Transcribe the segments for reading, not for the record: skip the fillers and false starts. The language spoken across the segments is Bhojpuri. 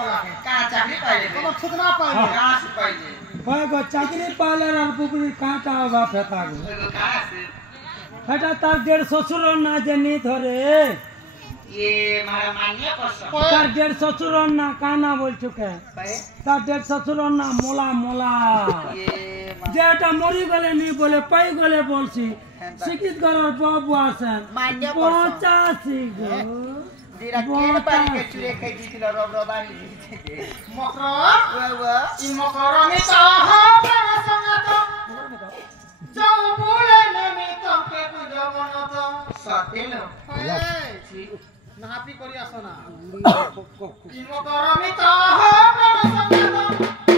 वाला के का चाकरी पाइले कोनो ठिकाना पाइले कहां से पाइले भाई को चाकरी पाले और कुकुरी कांटा बा फेता गो कहां से फेटा तार डेढ़ ससुर ना जनी धरे ये मारा मान्य पर्सन तार डेढ़ ससुर ना काना बोल चुके तार डेढ़ ससुर ना मोला मोला ये जेटा मरी गले नहीं बोले पाई गले बोलसी शिक्षित करो बाबू आसन मान्य 85 गो दिरा केन पानी के चुरे खाइ दिथिल रब रबानी मकर वा इ मकर में तो हो संगत जाऊ बोले नमी तो के जगन तो सतेन नापी करी आसना इ मकर में तो हो संगत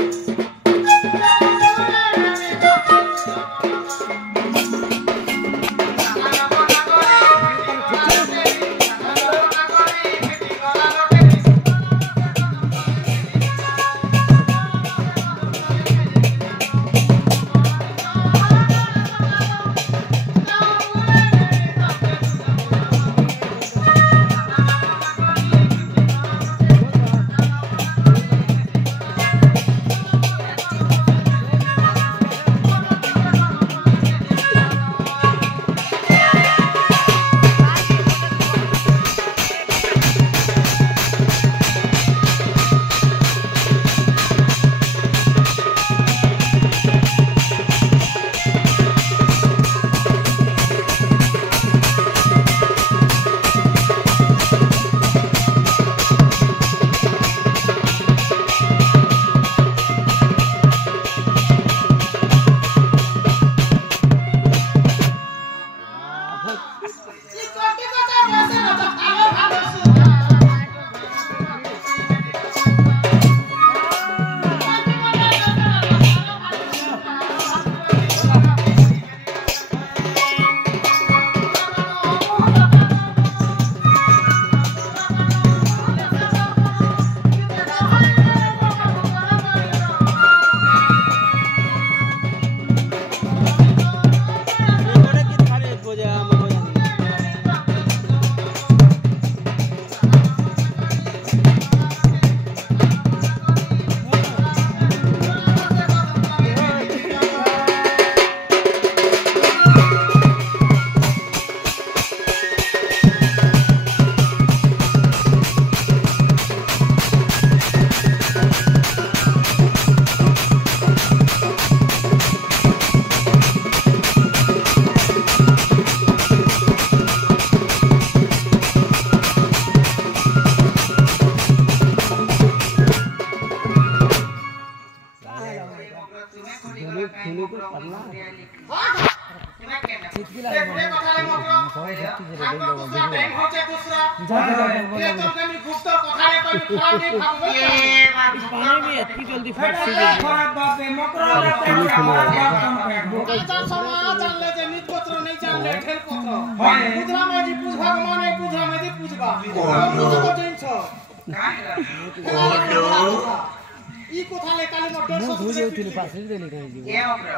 ई कोथाले काली मोटर सब धुजे उठिले पाछे देले काई जी ए हमरा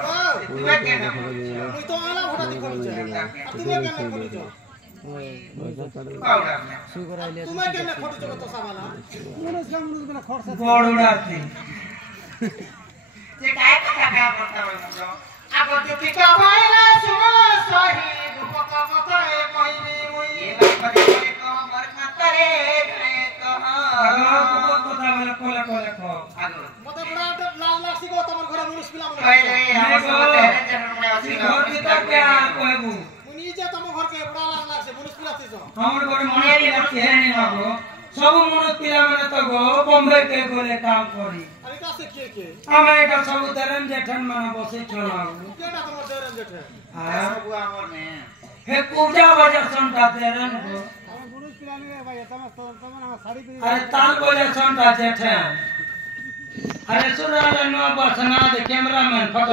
तुवे केना तू तो आला भटा दिखल छ आ तुवे केना फोटो छ तुमे केना फोटो छ तो सावाला मनोज बेला खर्च बडुडा थी जे काय कथा का करता हो आगो त्यो पिका भइला सुनो सही रूपक कतए कहिले मुई ए बात करे को हमर खतरे गए कहा आगो कथा बेला कोला कोला खो आगो मते बडा लाल लासी को तमर घर मनुष्य पिला मन पहिले हम सब तेरे जनम में अछि घर भीतर के आ कहबू मुनी जे तम घर के बडा लाल लासी मनुष्य पिला छी हमर घर मने लासी है नि बाबू सब मनुष्य पिला माने तो गो बॉम्बे के गोले काम करी अरे का से के हम एटा सब दरन जेठन माने बसे चलाऊ केना तमर दरन जेठे हां सब हमर में हे पूजा बजा संता दरन को मनुष्य पिला ने भाई तम साड़ी अरे ताल बजा संता जेठे अरे सुना रे नो बसना दे कैमरामैन फोटो